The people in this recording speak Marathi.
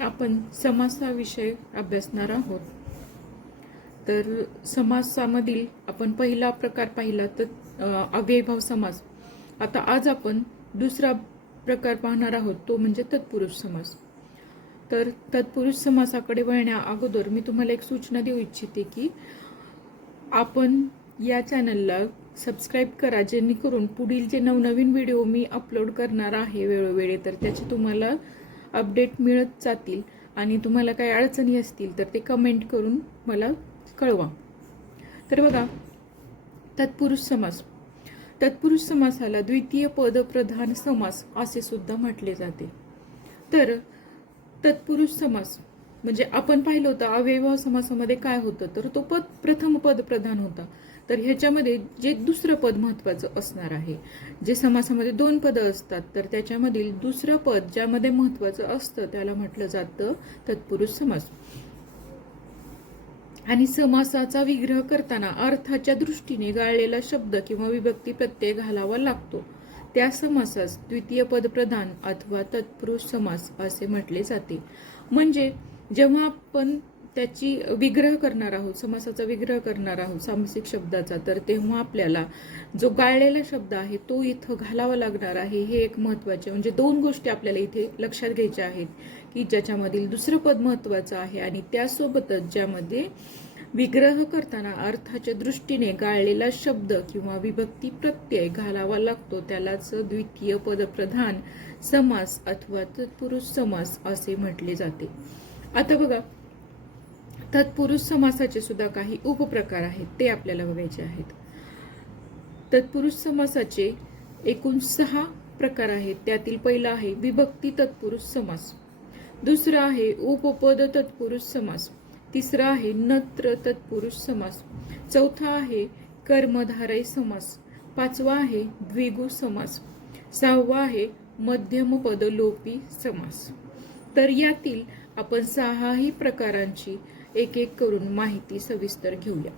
आपण समास हा विषय अभ्यासणार आहोत। तर समासामधील आपण पहिला प्रकार पाहिला तर अव्ययीभाव समास। आता आज आपण दुसरा प्रकार पाहणार आहोत, तो म्हणजे तत्पुरुष समास। तर तत्पुरुष समासाकडे वळण्या अगोदर मी तुम्हाला एक सूचना देऊ इच्छिते की आपण या चॅनलला सबस्क्राईब करा, जेणेकरून पुढील जे नवनवीन व्हिडिओ मी अपलोड करणार आहे वेळोवेळी तर त्याचे तुम्हाला अपडेट मिळत जातील। आणि तुम्हाला काही अडचणी असतील तर ते कमेंट करून मला कळवा। तर बघा, तत्पुरुष समास। तत्पुरुष समासाला द्वितीय पद प्रधान समास असे सुद्धा म्हटले जाते। तर तत्पुरुष समास म्हणजे आपण पाहिलं होतं अव्ययीभाव समासामध्ये काय होतं, तर तो प्रथम पद प्रधान होता। तर ह्याच्यामध्ये जे दुसरं पद महत्वाचं असणार आहे। जे समासामध्ये दोन पद असतात तर त्याच्यामधील दुसरं पद ज्यामध्ये महत्वाचं असतं त्याला म्हटलं जातं तत्पुरुष समास। आणि समासाचा विग्रह करताना अर्थाच्या दृष्टीने गाळलेला शब्द किंवा विभक्ती प्रत्यय घालावा लागतो, त्या समासास द्वितीय पद प्रधान अथवा तत्पुरुष समास असे म्हटले जाते। म्हणजे जेव्हा आपण त्याची विग्रह करणार आहोत, समासाचा विग्रह करणार आहोत सामासिक शब्दाचा, तर तेव्हा आपल्याला जो गाळलेला शब्द आहे तो इथं घालावा लागणार आहे। हे एक महत्वाचे म्हणजे दोन गोष्टी आपल्याला इथे लक्षात घ्यायच्या आहेत की ज्याच्यामधील दुसरं पद महत्वाचं आहे आणि त्यासोबतच ज्यामध्ये विग्रह करताना अर्थाच्या दृष्टीने गाळलेला शब्द किंवा विभक्ती प्रत्यय घालावा लागतो, त्यालाच द्वितीय पद प्रधान समास अथवा तत्पुरुष समास असे म्हटले जाते। आता बघा, तत्पुरुष समासाचे सुद्धा काही उपप्रकार आहेत, ते आपल्याला बघायचे आहेत। तत्पुरुष समासाचे एकूण 6 प्रकार आहेत। त्यातील पहिला आहे विभक्ती तत्पुरुष समास, दुसरा आहे उपपद तत्पुरुष समास, तिसरा आहे नत्र तत्पुरुष समास, चौथा आहे कर्मधारय समास, पाचवा आहे द्विगु समास, सहावा आहे मध्यम पदलोपी समास। तर यातील आपण 6ही प्रकारांची एक एक करून माहिती सविस्तर घेऊया।